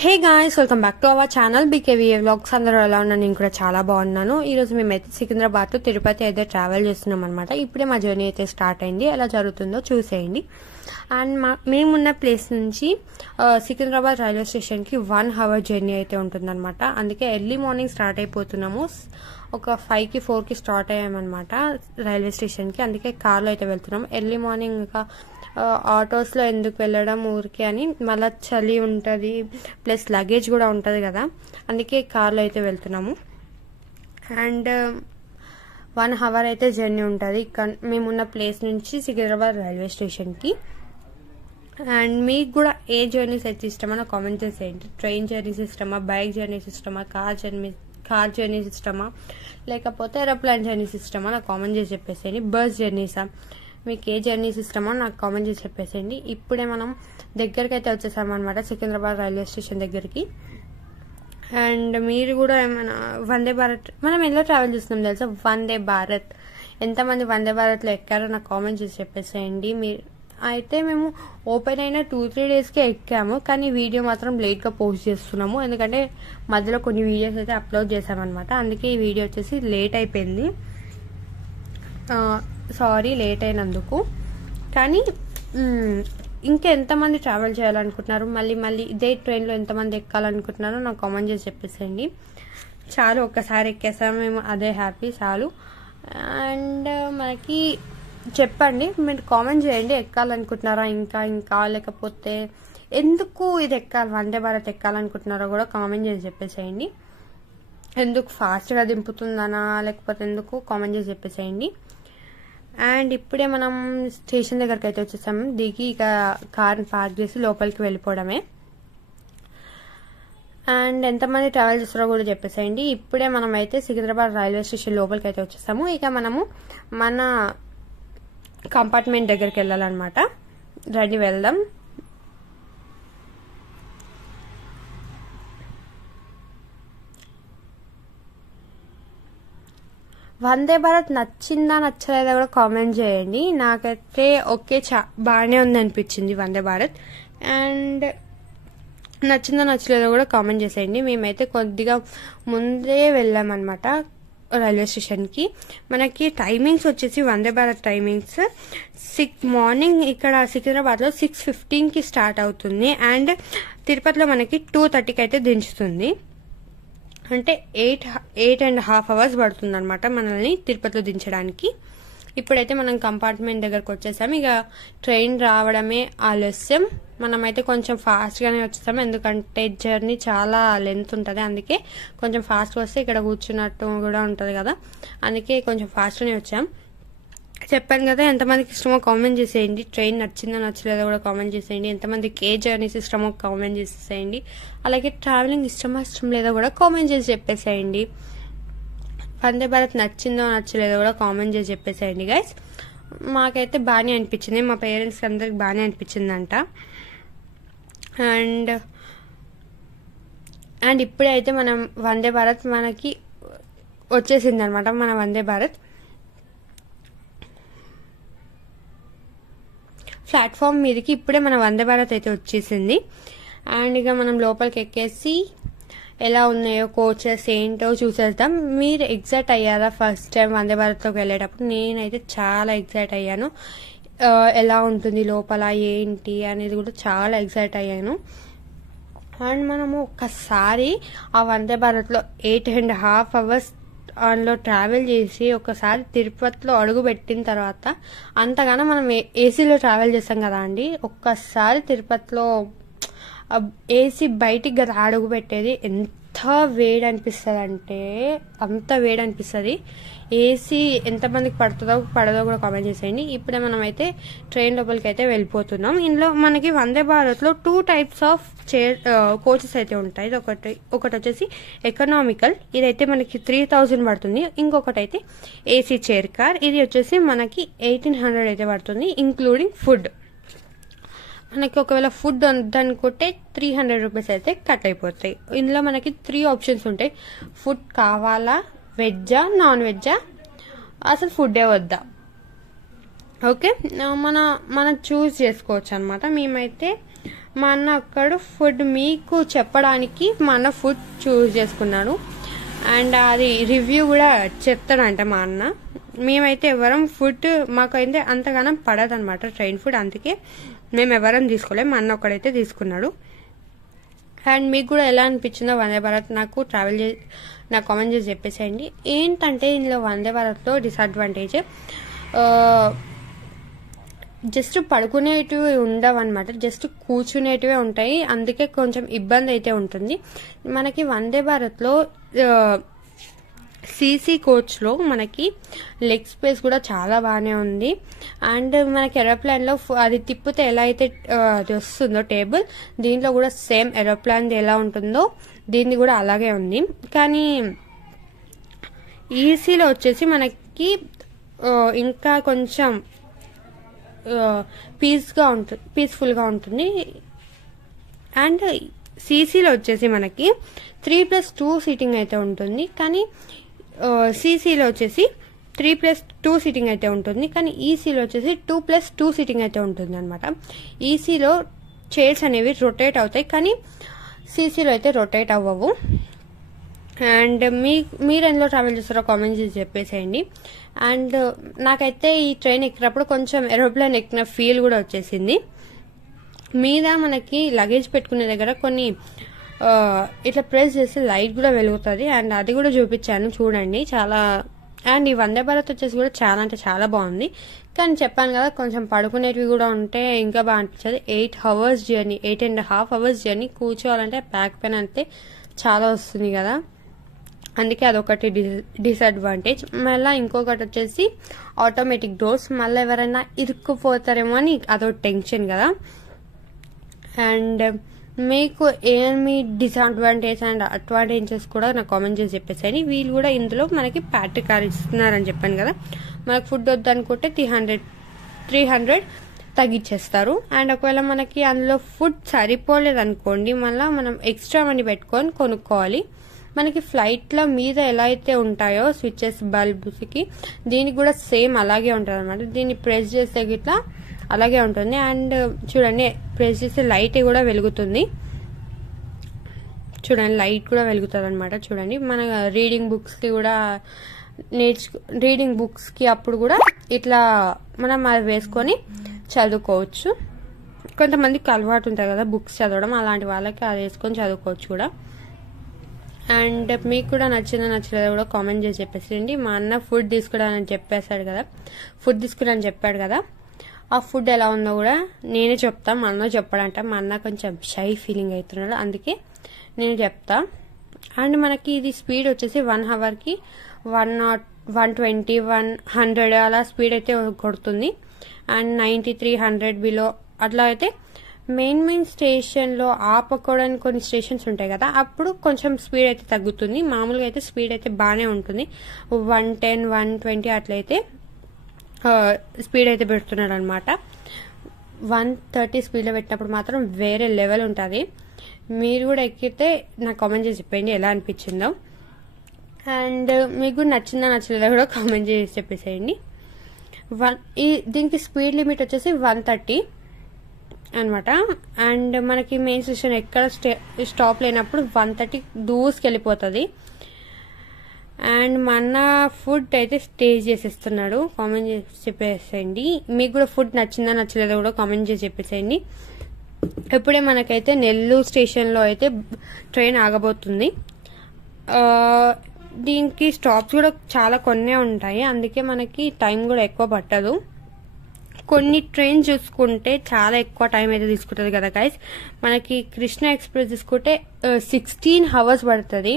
Hey guys, welcome back to our channel BKVA vlogs. అందరూ ఎలా ఉన్నారు? నేను కూడా చాలా బాగున్నాను. ఈ రోజు మేమైతే సికింద్రాబాద్ టు తిరుపతి అయితే ట్రావెల్ చేస్తున్నాం అనమాట. ఇప్పుడే మా జర్నీ అయితే స్టార్ట్ అయింది. ఎలా జరుగుతుందో చూసేయండి. అండ్ మేమున్న ప్లేస్ నుంచి సికింద్రాబాద్ రైల్వే స్టేషన్కి 1 hour జర్నీ అయితే ఉంటుందన్నమాట. అందుకే ఎర్లీ మార్నింగ్ స్టార్ట్ అయిపోతున్నాము. ఒక 5కి 4కి స్టార్ట్ అయ్యామన్నమాట రైల్వే స్టేషన్కి. అందుకే కార్లో అయితే వెళ్తున్నాం. ఎర్లీ మార్నింగ్ ఇంకా ఆటోస్లో ఎందుకు వెళ్ళడం ఊరికి అని, మళ్ళీ చలి ఉంటుంది, ప్లస్ లగేజ్ కూడా ఉంటుంది కదా, అందుకే కార్లో అయితే వెళ్తున్నాము. అండ్ 1 hour అయితే జర్నీ ఉంటుంది మేమున్న ప్లేస్ నుంచి సికింద్రాబాద్ రైల్వే స్టేషన్కి. అండ్ మీకు కూడా ఏ జర్నీస్ అయితే ఇష్టమో నాకు కామెంట్ చేసేయండి. ట్రైన్ జర్నీస్ ఇష్టమా, బైక్ జర్నీస్ ఇష్టమా, కార్ జర్నీస్ ఇష్టమా, లేకపోతే ఏరోప్లేన్ జర్నీస్ ఇష్టమా నాకు కామెంట్ చేసి చెప్పేసేయండి. బస్ జర్నీసా, మీకు ఏ జర్నీస్ ఇష్టమో నాకు కామెంట్ చేసి చెప్పేసేయండి. ఇప్పుడే మనం దగ్గరికి అయితే వచ్చేసామన్నమాట, సికింద్రాబాద్ రైల్వే స్టేషన్ దగ్గరికి. అండ్ మీరు కూడా ఏమైనా వందే భారత్, మనం ఎలా ట్రావెల్ చేస్తున్నాం తెలుసా, వందే భారత్. ఎంతమంది వందే భారత్లో ఎక్కారో నాకు కామెంట్ చేసి చెప్పేసేయండి. మీరు అయితే మేము ఓపెన్ అయిన 2-3 daysకే ఎక్కాము, కానీ వీడియో మాత్రం లేట్గా పోస్ట్ చేస్తున్నాము. ఎందుకంటే మధ్యలో కొన్ని వీడియోస్ అయితే అప్లోడ్ చేసామన్నమాట. అందుకే ఈ వీడియో వచ్చేసి లేట్ అయిపోయింది. సారీ లేట్ అయినందుకు. కానీ ఇంకా ఎంతమంది ట్రావెల్ చేయాలనుకుంటున్నారు, మళ్ళీ ఇదే ట్రైన్లో ఎంతమంది ఎక్కాలనుకుంటున్నారో నాకు కామెంట్ చేసి చెప్పేసేయండి. చాలు, ఒక్కసారి ఎక్కేసాం మేము, అదే హ్యాపీ చాలు. అండ్ మనకి చెప్పండి, మీరు కామెంట్ చేయండి ఎక్కాలనుకుంటున్నారా ఇంకా లేకపోతే ఎందుకు ఇది ఎక్కాలి, వందే భారత్ ఎక్కాలనుకుంటున్నారో కూడా కామెంట్ చేసి చెప్పేసేయండి. ఎందుకు ఫాస్ట్గా దింపుతుందనా లేకపోతే ఎందుకు కామెంట్ చేసి చెప్పేసేయండి. అండ్ ఇప్పుడే మనం స్టేషన్ దగ్గరికి అయితే వచ్చేసాము. దిగి ఇక కార్ని పార్క్ చేసి లోపలికి వెళ్ళిపోవడమే. అండ్ ఎంతమంది ట్రావెల్ చేస్తారో కూడా చెప్పేసేయండి. ఇప్పుడే మనం అయితే సికింద్రాబాద్ రైల్వే స్టేషన్ లోపలికి అయితే వచ్చేసాము. ఇక మనము మన కంపార్ట్మెంట్ దగ్గరికి వెళ్ళాలన్నమాట. రండి వెళ్దాం. వందే భారత్ నచ్చిందా నచ్చలేదా కూడా కామెంట్ చేయండి. నాకైతే ఓకే, బాగానే ఉంది అనిపించింది వందే భారత్. అండ్ నచ్చిందా నచ్చలేదా కూడా కామెంట్ చేసేయండి. మేమైతే కొద్దిగా ముందే వెళ్ళామన్నమాట రైల్వే స్టేషన్కి. మనకి టైమింగ్స్ వచ్చేసి వందే భారత్ టైమింగ్స్ మార్నింగ్ ఇక్కడ సికింద్రాబాద్లో 6:15కి స్టార్ట్ అవుతుంది. అండ్ తిరుపతిలో మనకి 2:30కి అయితే దించుతుంది. అంటే 8.5 hours పడుతుంది అనమాట మనల్ని తిరుపతిలో దించడానికి. ఇప్పుడైతే మనం కంపార్ట్మెంట్ దగ్గరకు వచ్చేసాం. ఇక ట్రైన్ రావడమే ఆలస్యం. మనమైతే కొంచెం ఫాస్ట్గానే వచ్చేసాము, ఎందుకంటే జర్నీ చాలా లెంత్ ఉంటుంది. అందుకే కొంచెం ఫాస్ట్గా వస్తే ఇక్కడ కూర్చున్నట్టు కూడా ఉంటుంది కదా, అందుకే కొంచెం ఫాస్ట్గానే వచ్చాం. చెప్పాను కదా, ఎంతమందికి ఇష్టమో కామెంట్ చేసేయండి. ట్రైన్ నచ్చిందో నచ్చలేదో కూడా కామెంట్ చేసేయండి. ఎంతమందికి ఏ జర్నీస్ ఇష్టమో కామెంట్ చేసేయండి. అలాగే ట్రావెలింగ్ ఇష్టమో ఇష్టం లేదో కూడా కామెంట్ చేసి చెప్పేసేయండి. వందే భారత్ నచ్చిందో నచ్చలేదో కూడా కామెంట్ చేసి చెప్పేసేయండి గైస్. మాకైతే బాగానే అనిపించింది, మా పేరెంట్స్కి అందరికి బాగానే అనిపించిందంట. అండ్ ఇప్పుడే అయితే మనం వందే భారత్ మనకి వచ్చేసింది అనమాట. మన వందే భారత్ ప్లాట్ఫామ్ మీదకి ఇప్పుడే మన వందే భారత్ అయితే వచ్చేసింది. అండ్ ఇక మనం లోపలికి ఎక్కేసి ఎలా ఉన్నాయో కోచెస్ ఏంటో చూసేద్దాం. మీరు ఎగ్జైట్ అయ్యారా ఫస్ట్ టైం వందే భారత్లోకి వెళ్ళేటప్పుడు? నేనైతే చాలా ఎగ్జైట్ అయ్యాను. ఎలా ఉంటుంది లోపల ఏంటి అనేది కూడా చాలా ఎగ్జైట్ అయ్యాను. అండ్ మనము ఒక్కసారి ఆ వందే భారత్లో 8.5 hours లో ట్రావెల్ చేసి ఒకసారి తిరుపతిలో అడుగు పెట్టిన తర్వాత, అంతగానో మనం ఏసీలో ట్రావెల్ చేస్తాం కదా అండి, ఒక్కసారి తిరుపతిలో ఏసీ బయటికి కదా అడుగు పెట్టేది, ఎంత వేడి అనిపిస్తుంది అంటే అంత వేడి అనిపిస్తుంది. ఏసీ ఎంతమందికి పడదో కూడా కామెంట్ చేసేయండి. ఇప్పుడే మనం అయితే ట్రైన్ లోపలికి అయితే వెళ్ళిపోతున్నాం. ఇందులో మనకి వందే భారత్లో 2 types ఆఫ్ కోచెస్ అయితే ఉంటాయి. ఒకటి వచ్చేసి ఎకనామికల్, ఇదైతే మనకి 3,000 పడుతుంది. ఇంకొకటి అయితే ఏసీ చైర్ కార్, ఇది వచ్చేసి మనకి 1,800 అయితే పడుతుంది, ఇంక్లూడింగ్ ఫుడ్. మనకి ఒకవేళ ఫుడ్ వద్దనుకుంటే 300 rupees అయితే కట్ అయిపోతాయి. ఇందులో మనకి 3 options ఉంటాయి. ఫుడ్ కావాలా, వెజ్జా, నాన్ వెజ్జా, అసలు ఫుడ్డే వద్దా, ఓకే మనం చూస్ చేసుకోవచ్చు అనమాట. మేమైతే మా అన్న అక్కడ ఫుడ్ మీకు చెప్పడానికి మా అన్న ఫుడ్ చూస్ చేసుకున్నాడు. అండ్ అది రివ్యూ కూడా చెప్తాడంట మా అన్న. మేమైతే ఎవరం ఫుడ్ మాకైతే అంతగానం పడదు అనమాట ట్రైన్ ఫుడ్, అందుకే మేము ఎవరం తీసుకోలేము. మా అన్న ఒక్కడైతే తీసుకున్నాడు. అండ్ మీకు కూడా ఎలా అనిపించిందో వందే భారత్ నాకు నాకు కామెంట్ చేసి చెప్పేసేయండి. ఏంటంటే ఇందులో వందే భారత్లో డిసడ్వాంటేజ్ జస్ట్ పడుకునేటివి ఉండవు అనమాట, జస్ట్ కూర్చునేటివే ఉంటాయి. అందుకే కొంచెం ఇబ్బంది అయితే ఉంటుంది మనకి. వందే భారత్లో సీసీ కోచ్లో మనకి లెగ్ స్పేస్ కూడా చాలా బాగానే ఉంది. అండ్ మనకి ఏరోప్లేన్లో అది తిప్పితే ఎలా అయితే అది వస్తుందో టేబుల్, దీంట్లో కూడా సేమ్ ఏరోప్లేన్ ఎలా ఉంటుందో దీన్ని కూడా అలాగే ఉంది. కానీ ఈసీలో వచ్చేసి మనకి ఇంకా కొంచెం పీస్ఫుల్గా ఉంటుంది. అండ్ సీసీలో వచ్చేసి మనకి 3+2 సీటింగ్ అయితే ఉంటుంది, కానీ సీసీలో వచ్చేసి 3+2 సీటింగ్ అయితే ఉంటుంది, కానీ ఈసీలో వచ్చేసి 2+2 సీటింగ్ అయితే ఉంటుంది అనమాట. ఈసీలో చైర్స్ అనేవి రొటేట్ అవుతాయి, కానీ సీసీలో అయితే రొటేట్ అవ్వవు. అండ్ మీరు ఎందులో ట్రావెల్ చేస్తారో కామెంట్ చేసి చెప్పేసేయండి. అండ్ నాకైతే ఈ ట్రైన్ ఎక్కినప్పుడు కొంచెం ఏరోప్లేన్ ఎక్కిన ఫీల్ కూడా వచ్చేసింది. మీద మనకి లగేజ్ పెట్టుకునే దగ్గర కొన్ని ఇట్లా ప్రెస్ చేస్తే లైట్ కూడా వెలుగుతుంది. అండ్ అది కూడా చూపించాను చూడండి చాలా. అండ్ ఈ వందే భారత్ వచ్చేసి కూడా చాలా అంటే చాలా బాగుంది. కానీ చెప్పాను కదా కొంచెం పడుకునేటివి కూడా ఉంటే ఇంకా బాగా అనిపించదు. 8.5 అవర్స్ జర్నీ కూర్చోవాలంటే బ్యాక్ పెయిన్ అంటే చాలా వస్తుంది కదా, అందుకే అదొకటి డిసడ్వాంటేజ్. మళ్ళీ ఇంకొకటి వచ్చేసి ఆటోమేటిక్ డోర్స్, మళ్ళీ ఎవరైనా ఇరుక్కుపోతారేమో అని అదొక టెన్షన్ కదా. అండ్ మీకు ఏమి డిసడ్వాంటేజ్ అండ్ అడ్వాంటేజెస్ కూడా నాకు కామెంట్ చేసి చెప్పేసాయి. వీళ్ళు కూడా ఇందులో మనకి ప్యాట్రీ కార్ ఇస్తున్నారని చెప్పాను కదా, మనకు ఫుడ్ వద్దనుకుంటే 300 తగ్గించేస్తారు. అండ్ ఒకవేళ మనకి అందులో ఫుడ్ సరిపోలేదు అనుకోండి, మళ్ళీ మనం ఎక్స్ట్రా మనీ పెట్టుకొని కొనుక్కోవాలి. మనకి ఫ్లైట్లో మీద ఎలా అయితే ఉంటాయో స్విచెస్ బల్బ్స్కి, దీనికి కూడా సేమ్ అలాగే ఉంటుంది అనమాట. దీన్ని ప్రెస్ చేస్తే గిట్లా అలాగే ఉంటుంది. అండ్ చూడండి ప్రెస్ చేస్తే లైట్ కూడా వెలుగుతుంది, చూడండి లైట్ కూడా వెలుగుతుంది అనమాట. చూడండి మన రీడింగ్ బుక్స్కి అప్పుడు కూడా ఇట్లా మనం అది వేసుకొని చదువుకోవచ్చు. కొంతమందికి అలవాటు ఉంటుంది కదా బుక్స్ చదవడం, అలాంటి వాళ్ళకి అది వేసుకొని చదువుకోవచ్చు కూడా. అండ్ మీకు కూడా నచ్చలేదో కూడా కామెంట్ చేసి చెప్పేసేయండి. మా అన్న ఫుడ్ తీసుకురాని చెప్పాడు కదా, ఆ ఫుడ్ ఎలా ఉందో కూడా నేనే చెప్తా, మా అన్న చెప్పాడంట. మా అన్న కొంచెం షై ఫీలింగ్ అవుతున్నాడు, అందుకే నేను చెప్తా. అండ్ మనకి ఇది స్పీడ్ వచ్చేసి 1 అవర్కి 120, 100 అలా స్పీడ్ అయితే కొడుతుంది. అండ్ 93, 100 బిలో అట్లా అయితే మెయిన్ స్టేషన్లో ఆపకోవడానికి కొన్ని స్టేషన్స్ ఉంటాయి కదా, అప్పుడు కొంచెం స్పీడ్ అయితే తగ్గుతుంది. మామూలుగా అయితే స్పీడ్ అయితే బాగానే ఉంటుంది. 110, 120 అట్లయితే స్పీడ్ అయితే పెడుతున్నాడు అనమాట. 130 స్పీడ్లో పెట్టినప్పుడు మాత్రం వేరే లెవెల్ ఉంటుంది. మీరు కూడా ఎక్కితే నాకు కామెంట్ చేసి చెప్పండి ఎలా అనిపించిందో. అండ్ మీకు నచ్చలేదో కూడా కామెంట్ చేసి చెప్పేసేయండి. దీనికి స్పీడ్ లిమిట్ వచ్చేసి 130 అనమాట. అండ్ మనకి మెయిన్ స్టేషన్ ఎక్కడ స్టాప్ లేనప్పుడు 130 దూసుకెళ్ళిపోతుంది. అండ్ మన ఫుడ్ అయితే టేస్ట్ చేసేస్తున్నాడు, కామెంట్ చేసి చెప్పేసేయండి. మీకు కూడా ఫుడ్ నచ్చలేదో కూడా కామెంట్ చేసి చెప్పేసేయండి. ఇప్పుడే మనకైతే నెల్లూరు స్టేషన్లో అయితే ట్రైన్ ఆగబోతుంది. దీనికి స్టాప్స్ కూడా చాలా కొన్నే ఉంటాయి, అందుకే మనకి టైం కూడా ఎక్కువ పట్టదు. కొన్ని ట్రైన్ చూసుకుంటే చాలా ఎక్కువ టైం అయితే తీసుకుంటుంది కదా గైస్. మనకి కృష్ణ ఎక్స్ప్రెస్ తీసుకుంటే 16 అవర్స్ పడుతుంది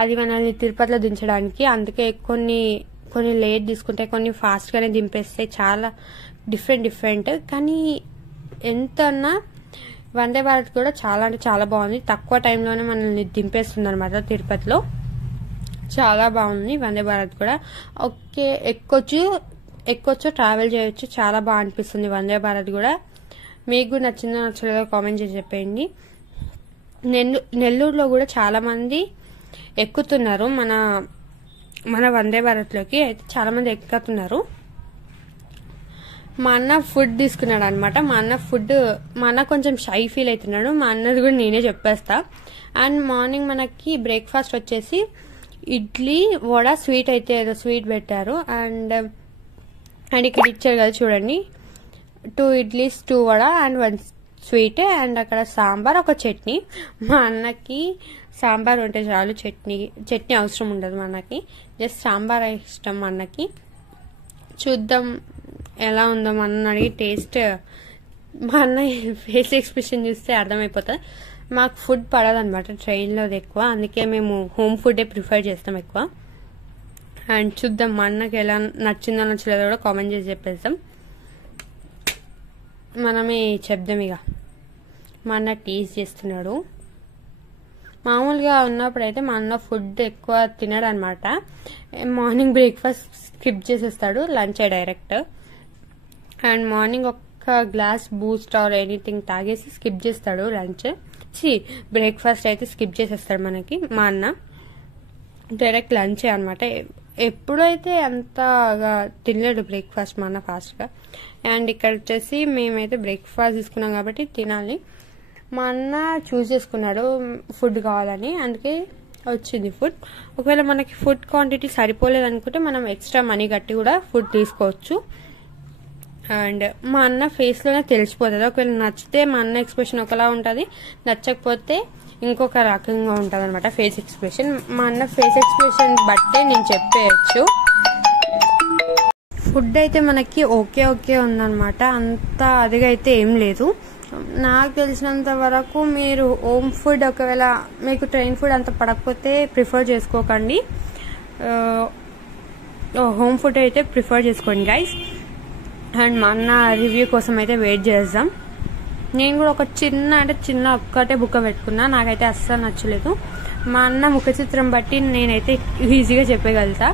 అది మనల్ని తిరుపతిలో దించడానికి. అందుకే కొన్ని లేట్ తీసుకుంటే కొన్ని ఫాస్ట్గానే దింపేస్తాయి, చాలా డిఫరెంట్. కానీ ఎంతన్నా వందే భారత్ కూడా చాలా అంటే చాలా బాగుంది. తక్కువ టైంలోనే మనల్ని దింపేస్తుంది అనమాట తిరుపతిలో. చాలా బాగుంది వందే భారత్ కూడా. ఓకే, ఎక్కొచ్చు ట్రావెల్ చేయొచ్చు, చాలా బాగా అనిపిస్తుంది వందే భారత్ కూడా. మీకు కూడా నచ్చలేదో కామెంట్ చేసి చెప్పండి. నెల్లూరులో కూడా చాలా మంది ఎక్కుతున్నారు మన వందే భారత్లోకి, అయితే చాలా మంది ఎక్కుతున్నారు. మా అన్న ఫుడ్ తీసుకున్నాడు అనమాట. మా అన్న కొంచెం షై ఫీల్ అవుతున్నాడు. మా అన్నది కూడా నేనే చెప్పేస్తా. అండ్ మార్నింగ్ మనకి బ్రేక్ఫాస్ట్ వచ్చేసి ఇడ్లీ వడ స్వీట్ అయితే ఏదో స్వీట్ పెట్టారు. అండ్ ఇక్కడ ఇచ్చారు కదా చూడండి, 2 idlis 2 vada and 1 sweet. And అక్కడ సాంబార్, ఒక చట్నీ. మా అన్నకి సాంబార్ ఉంటే చాలు, చట్నీ అవసరం ఉండదు మా అన్నకి. జస్ట్ సాంబార్ ఇష్టం మా అన్నకి. చూద్దాం ఎలా ఉందో మా అన్న అడిగి టేస్ట్. మా అన్న ఫేస్ ఎక్స్ప్రెషన్ చూస్తే అర్థమైపోతుంది. మాకు ఫుడ్ పడదనమాట ట్రైన్లో ఎక్కువ, అందుకే మేము హోమ్ ఫుడే ప్రిఫర్ చేస్తాం ఎక్కువ. అండ్ చూద్దాం మా అన్నకి ఎలా నచ్చిందో నచ్చలేదో కూడా కామెంట్ చేసి చెప్పేస్తాం. మనమే చెప్దాం ఇక. మా అన్న టేస్ట్ చేస్తున్నాడు. మామూలుగా ఉన్నప్పుడు అయితే మా అన్న ఫుడ్ ఎక్కువ తినడు అనమాట. మార్నింగ్ బ్రేక్ఫాస్ట్ స్కిప్ చేసేస్తాడు, లంచ్ డైరెక్ట్. అండ్ మార్నింగ్ ఒక్క గ్లాస్ బూస్ట్ ఆర్ ఎనీథింగ్ తాగేసి స్కిప్ చేస్తాడు లంచ్. బ్రేక్ఫాస్ట్ అయితే స్కిప్ చేసేస్తాడు మనకి మా అన్న. డైరెక్ట్ లంచే అనమాట. ఎప్పుడైతే అంతగా తినలేడు బ్రేక్ఫాస్ట్ మా అన్న ఫాస్ట్గా. అండ్ ఇక్కడ వచ్చేసి మేమైతే బ్రేక్ఫాస్ట్ తీసుకున్నాం కాబట్టి తినాలి. మా అన్న చూస్ చేసుకున్నాడు ఫుడ్ కావాలని, అందుకే వచ్చింది ఫుడ్. ఒకవేళ మనకి ఫుడ్ క్వాంటిటీ సరిపోలేదు అనుకుంటే మనం ఎక్స్ట్రా మనీ కట్టి కూడా ఫుడ్ తీసుకోవచ్చు. అండ్ మా అన్న ఫేస్లోనే తెలిసిపోతుంది. ఒకవేళ నచ్చితే మా అన్న ఎక్స్ప్రెషన్ ఒకలా ఉంటుంది, నచ్చకపోతే ఇంకొక రకంగా ఉంటుంది అనమాట ఫేస్ ఎక్స్ప్రెషన్. మా అన్న ఫేస్ ఎక్స్ప్రెషన్ బట్టే నేను చెప్పేయచ్చు. ఫుడ్ అయితే మనకి ఓకే ఉందన్నమాట. అంత అదిగా అయితే ఏం లేదు. నాకు తెలిసినంత వరకు మీరు హోమ్ ఫుడ్, ఒకవేళ మీకు ట్రైన్ ఫుడ్ అంత పడకపోతే ప్రిఫర్ చేసుకోకండి, హోమ్ ఫుడ్ అయితే ప్రిఫర్ చేసుకోండి గైస్. అండ్ మా అన్న రివ్యూ కోసం అయితే వెయిట్ చేద్దాం. నేను కూడా ఒక చిన్న ఒక్కటే బుక్క పెట్టుకున్నా, నాకైతే అస్సలు నచ్చలేదు. మా అన్న ముఖ చిత్రం బట్టి నేనైతే ఈజీగా చెప్పగలుగుతా.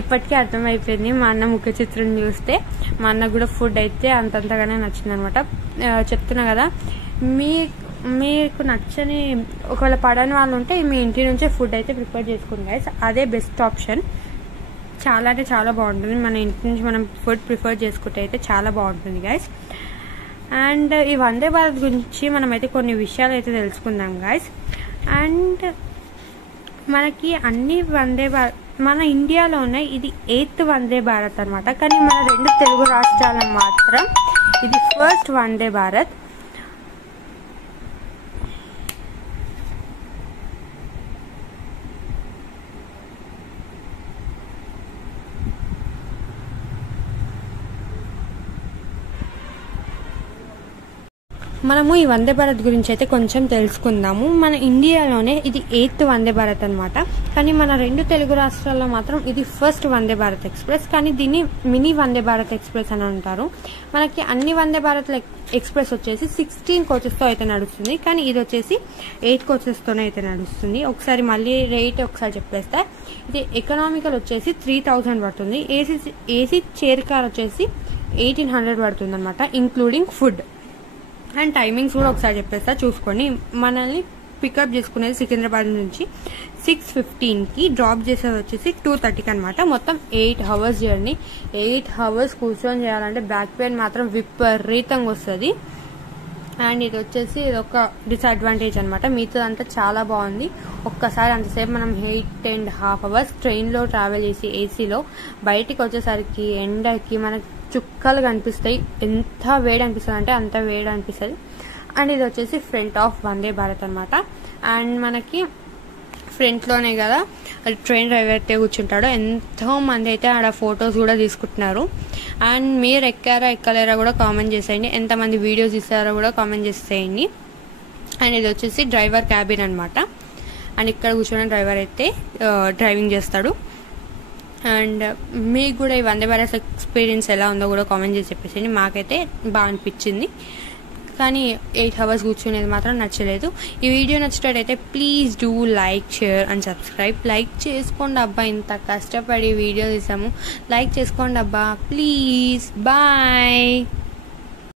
ఇప్పటికే అర్థమైపోయింది మా అన్న ముఖ చిత్రం చూస్తే. మా అన్న కూడా ఫుడ్ అయితే అంతంతగానే నచ్చింది అనమాట. చెప్తున్నా కదా, మీకు నచ్చని ఒకవేళ పడని వాళ్ళు ఉంటే మీ ఇంటి నుంచే ఫుడ్ అయితే ప్రిపేర్ చేసుకోండి గైస్. అదే బెస్ట్ ఆప్షన్. చాలా అంటే చాలా బాగుంటుంది. మన ఇంటి నుంచి మనం ఫుడ్ ప్రిఫర్ చేసుకుంటే అయితే చాలా బాగుంటుంది గైస్. అండ్ ఈ వందే భారత్ గురించి మనమైతే కొన్ని విషయాలు అయితే తెలుసుకుందాం గైస్. అండ్ మనకి అన్ని వందే భారత్ మన ఇండియాలోనే ఇది 8th వందే భారత్ అనమాట. కానీ మన 2 తెలుగు రాష్ట్రాల్లో మాత్రం ఇది ఫస్ట్ వందే భారత్. మనము ఈ వందే భారత్ గురించి అయితే కొంచెం తెలుసుకుందాము. మన ఇండియాలోనే ఇది 8th వందే భారత్ అనమాట. కానీ మన 2 తెలుగు రాష్ట్రాల్లో మాత్రం ఇది ఫస్ట్ వందే భారత్ ఎక్స్ప్రెస్. కానీ దీన్ని మినీ వందే భారత్ ఎక్స్ప్రెస్ అని అంటారు. మనకి అన్ని వందే భారత్ ఎక్స్ప్రెస్ వచ్చేసి 16 కోచెస్తో అయితే నడుస్తుంది. కానీ ఇది వచ్చేసి 8 కోచెస్తోనే అయితే నడుస్తుంది. ఒకసారి మళ్ళీ రేట్ ఒకసారి చెప్పేస్తే, ఇది ఎకనామికల్ వచ్చేసి 3000 పడుతుంది. ఏసీ చైర్ కార్ వచ్చేసి 1800 పడుతుంది అనమాట, ఇంక్లూడింగ్ ఫుడ్. అండ్ టైమింగ్స్ కూడా ఒకసారి చెప్పేస్తా చూసుకోండి. మనల్ని పికప్ చేసుకునేది సికింద్రాబాద్ నుంచి 6:15కి, డ్రాప్ చేసేది వచ్చేసి 2:30కి అనమాట. మొత్తం 8 hours జర్నీ. 8 hours కూర్చొని చేయాలంటే బ్యాక్ పెయిన్ మాత్రం విపరీతంగా వస్తుంది. అండ్ ఇది వచ్చేసి ఇది ఒక డిసడ్వాంటేజ్ అనమాట. మిగతాదంతా చాలా బాగుంది. ఒక్కసారి అంతసేపు మనం 8.5 hours ట్రైన్లో ట్రావెల్ చేసి ఏసీలో బయటికి వచ్చేసరికి ఎండకి మనకి చుక్కలు కనిపిస్తాయి. ఎంత వేడి అనిపిస్తుంది అంటే అంత వేడి అనిపిస్తుంది. అండ్ ఇది వచ్చేసి ఫ్రంట్ ఆఫ్ వందే భారత్ అనమాట. అండ్ మనకి ఫ్రంట్లోనే కదా ట్రైన్ డ్రైవర్ అయితే కూర్చుంటాడు. ఎంతో మంది అయితే ఆడ ఫొటోస్ కూడా తీసుకుంటున్నారు. అండ్ మీరు ఎక్కారా ఎక్కలేరా కూడా కామెంట్ చేసేయండి. ఎంతమంది వీడియోస్ ఇస్తారో కూడా కామెంట్ చేసేయండి. అండ్ ఇది వచ్చేసి డ్రైవర్ క్యాబిన్ అనమాట. అండ్ ఇక్కడ కూర్చున్న డ్రైవర్ అయితే డ్రైవింగ్ చేస్తాడు. అండ్ మీకు కూడా ఈ వందే భారత్ ఎక్స్పీరియన్స్ ఎలా ఉందో కూడా కామెంట్ చేసి చెప్పేసి. మాకైతే బాగా అనిపించింది, కానీ 8 hours కూర్చునేది మాత్రం నచ్చలేదు. ఈ వీడియో నచ్చినట్టయితే please do like, share and subscribe. Like చేసుకోండి అబ్బా, ఇంత కష్టపడి వీడియో తీసాము, లైక్ చేసుకోండి అబ్బా ప్లీజ్. బాయ్.